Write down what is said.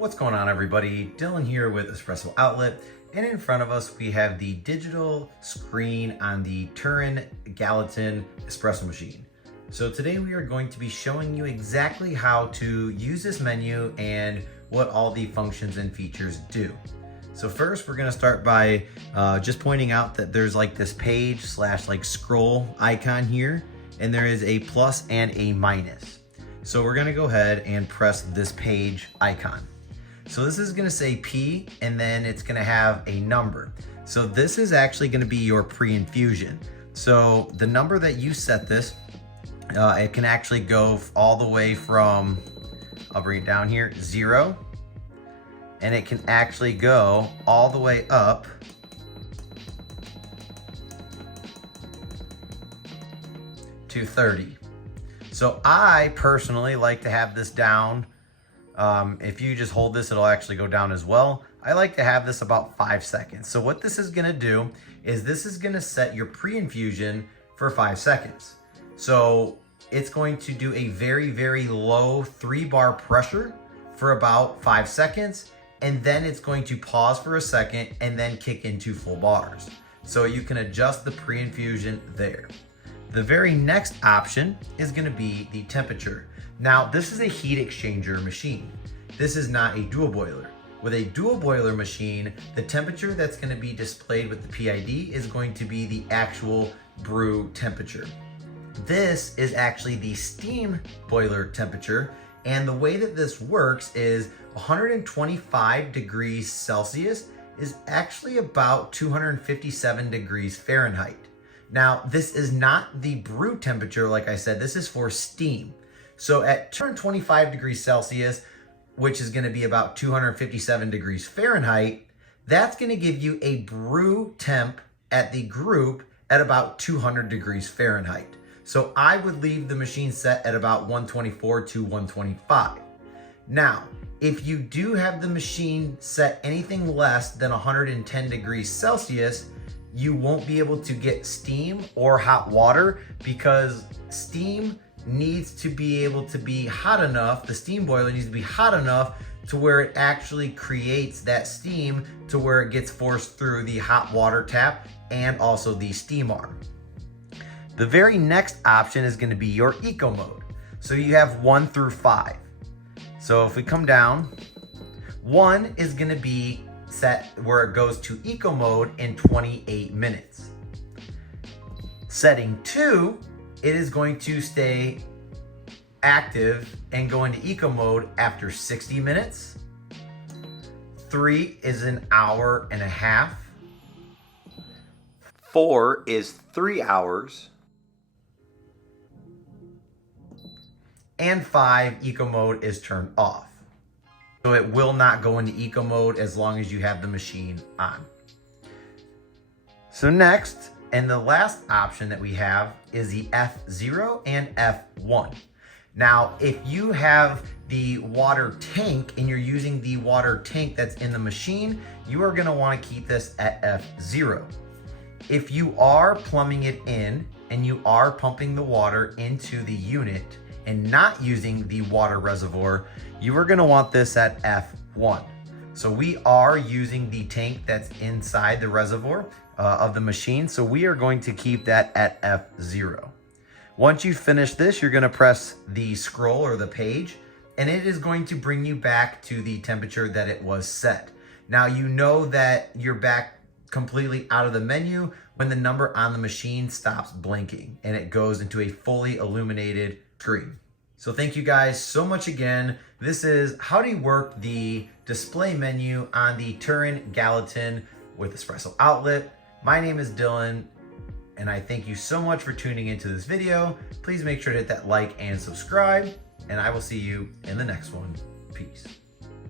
What's going on, everybody? Dylan here with Espresso Outlet, and in front of us we have the digital screen on the Turin Gallatin espresso machine. So today we are going to be showing you exactly how to use this menu and what all the functions and features do. So first we're gonna start by just pointing out that there's like this page slash like scroll icon here, and there is a plus and a minus. So we're gonna go ahead and press this page icon. So this is gonna say P, and then it's gonna have a number. So this is actually gonna be your pre-infusion. So the number that you set this, it can actually go all the way from, I'll bring it down here, 0, and it can actually go all the way up to 30. So I personally like to have this down. If you just hold this, it'll actually go down as well. I like to have this about 5 seconds. So what this is gonna do is this is gonna set your pre-infusion for 5 seconds. So it's going to do a very, very low 3-bar pressure for about 5 seconds. And then it's going to pause for a second and then kick into full bars. So you can adjust the pre-infusion there. The very next option is gonna be the temperature. Now, this is a heat exchanger machine. This is not a dual boiler. With a dual boiler machine, the temperature that's gonna be displayed with the PID is going to be the actual brew temperature. This is actually the steam boiler temperature, and the way that this works is 125 degrees Celsius is actually about 257 degrees Fahrenheit. Now, this is not the brew temperature, like I said, this is for steam. So at 225 degrees Celsius, which is gonna be about 257 degrees Fahrenheit, that's gonna give you a brew temp at the group at about 200 degrees Fahrenheit. So I would leave the machine set at about 124 to 125. Now, if you do have the machine set anything less than 110 degrees Celsius, you won't be able to get steam or hot water, because steam needs to be able to be hot enough, the steam boiler needs to be hot enough to where it actually creates that steam to where it gets forced through the hot water tap and also the steam arm. The very next option is going to be your eco mode. So you have 1 through 5. So if we come down, 1 is going to be set where it goes to eco mode in 28 minutes. Setting 2, it is going to stay active and go into eco mode after 60 minutes. 3 is an hour and a half. 4 is 3 hours. And 5, eco mode is turned off. So it will not go into eco mode as long as you have the machine on. So next, and the last option that we have is the F0 and F1. Now, if you have the water tank and you're using the water tank that's in the machine, you are gonna wanna keep this at F0. If you are plumbing it in and you are pumping the water into the unit and not using the water reservoir, you are gonna want this at F1. So we are using the tank that's inside the reservoir of the machine, so we are going to keep that at F0. Once you finish this, you're gonna press the scroll or the page, and it is going to bring you back to the temperature that it was set. Now you know that you're back completely out of the menu when the number on the machine stops blinking and it goes into a fully illuminated screen. So thank you guys so much again. This is how to work the display menu on the Turin Gallatin with Espresso Outlet. My name is Dylan, and I thank you so much for tuning into this video. Please make sure to hit that like and subscribe, and I will see you in the next one. Peace.